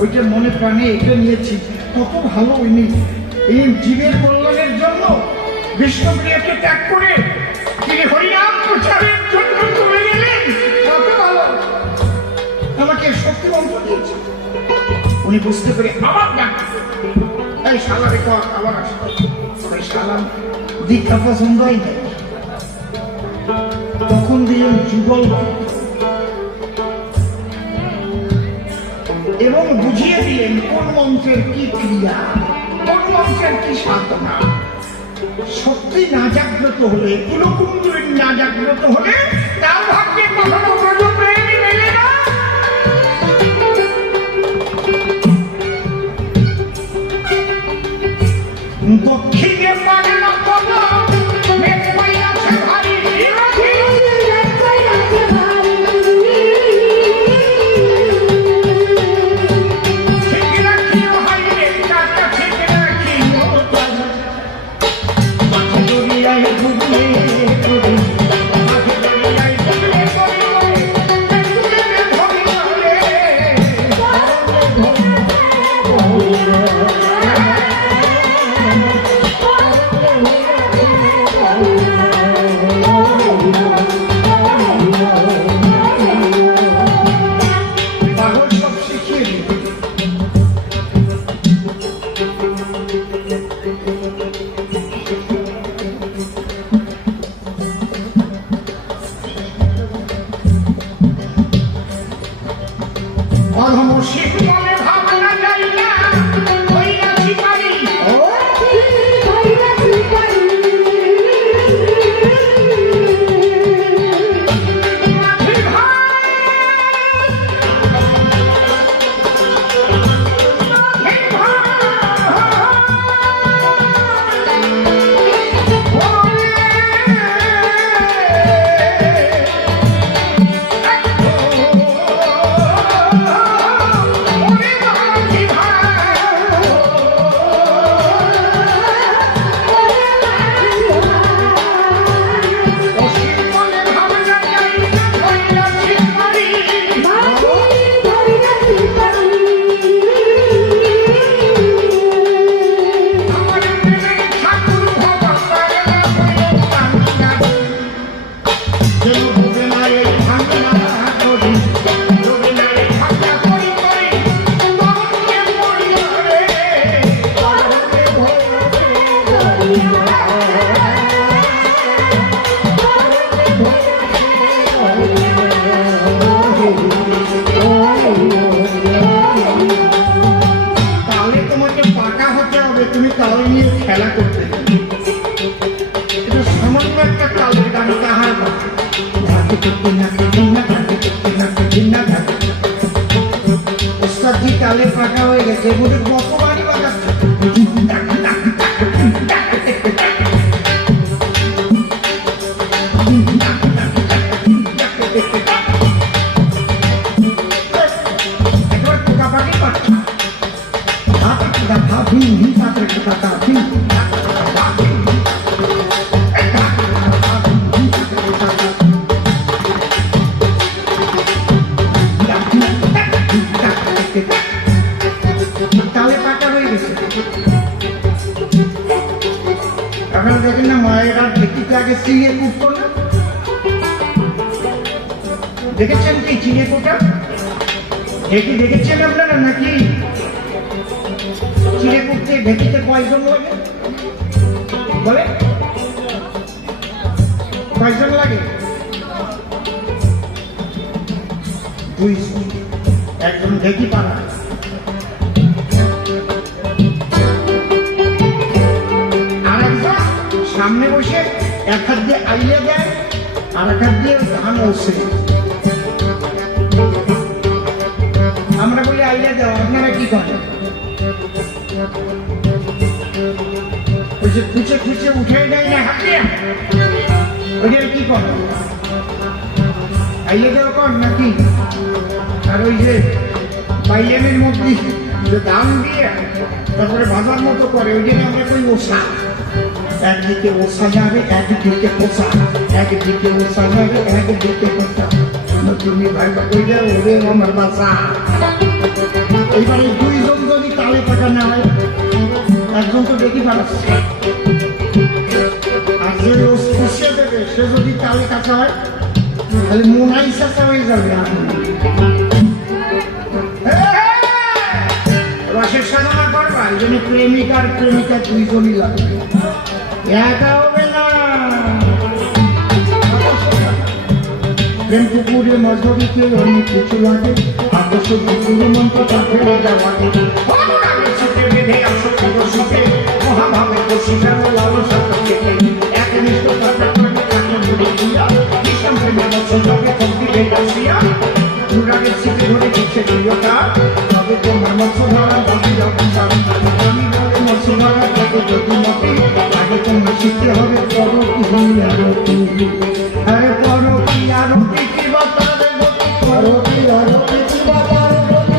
ওইটা মনে প্রাণে এঁকে নিয়েছি, কত ভালো উনি এই জীবের কল্যাণের জন্য বিষ্ণুপ্রিয়াকে ত্যাগ করে তিনি হরিনাম প্রচারের জন্য চলে গেলেন, কত ভালো। আমাকে শক্তি মন্ত্র দিয়েছে, উনি বুঝতে পেরে আবার ডাক, এই শালারে কর, আবার আসতো, ওই শালাম দীক্ষা পছন্দ হয় না। তখন দিলেন যুগল এবং বুঝিয়ে দিলেন কোন মন্ত্রের কি ক্রিয়া, কোন মন্ত্রের কি সাধনা। সত্যি না জাগ্রত হলে, কুলকুণ্ডলী না জাগ্রত হলে তার ভাগ্যে কখনো ব্রজ প্রেমী মেলে না। দক্ষিণে পারে না বাবা, মেঘ পড়িয়াছে ভারী, ঠিক রাখিও হাইরে, কাকা ঠিক রাখিও, মাঝে দরিয়ায় ডুবলে ডুবলে, মাঝে দরিয়ায় ডুবলে ডুবলে, ডুবলে ধরে পাগল সব শিখিয়ে দিবে। ওস্তাদ জি তালে পাকা হয়ে গেছে, এগুলো কতবারই বাজাচ্ছে। একবার পোকা পাখি পাচ্ছে। তালে পাকা হয়ে গেছে। এখন দেখেন না মায়েরা ঢেকিতে আগে চিড়ে কুটতো না, দেখেছেন কি চিড়ে কোটা ঢেকি দেখেছেন আপনারা নাকি? চিড়ে কুটতে ঢেকিতে কয়জন লাগে বলে? কয়জন লাগে? 2 জন। একজন ঢেকি পাড়া, আর একজন সামনে বসে এক হাত দিয়ে আইলে দেয় আর এক হাত দিয়ে ধান ওষে। আমরা বলি আইলে দেওয়া, আপনারা কি করেন? ওই যে খুঁচে খুঁচে উঠে দেয় না হাত দিয়ে, ওইটা কি করেন? আইলে দেওয়া কর নাকি? আর ওই যে বাইলেনের মধ্যে যে দাম দিয়ে তারপরে ভাজার মতো করে, ওই জন্য আমরা কই ওষা। একদিকে ওষা যাবে, একদিকে পোষা, একদিকে ওষা যাবে, একদিকে পোষা। তুমি ভাই ওই যে ওরে আমার বাসা। এইবারে 2 জন যদি তালে পাকা না হয়, একজন তো দেখি পাচ্ছে, আর যে পুষিয়ে দেবে সে যদি তালে কাঁচা হয় তাহলে মনাই চাচা হয়ে যাবে। রসের সাধনা করবা, এই জন্য প্রেমিক আর প্রেমিকা 2 জনই লাগবে, একা হবে না। প্রেম পুকুরে মজুরিতে অনেক কিছু লাগে, আদর্শ পুকুরে মন্ত্র তাকে দেওয়াকে বেঁধে আসতে বসিতে মহাভাবে বসিতে লালসা থেকে একনিষ্ঠ দুরাগের সিটে ধরে দিচ্ছে প্রিয়তা, তবে তোমার মৎস্য ধরা দাবি অবস্থান। আমি বলে মৎস্য ধরা থেকে যদি মতে আগে তোমার শিখতে হবে পরো কি আরতি। আরে পরো কি আরতি কি বাতারে গতি, পরো কি আরতি কি বাতারে গতি।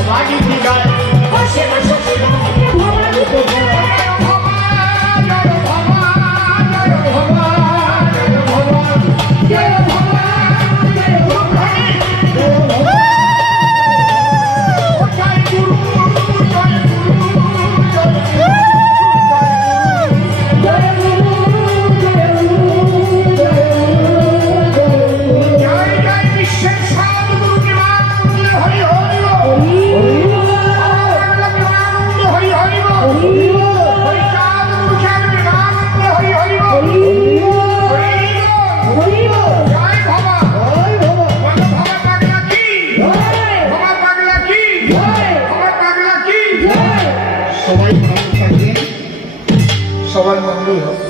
ভবানী কি গায় সবাই ভালো থাকবেন, সবার মঙ্গল হোক।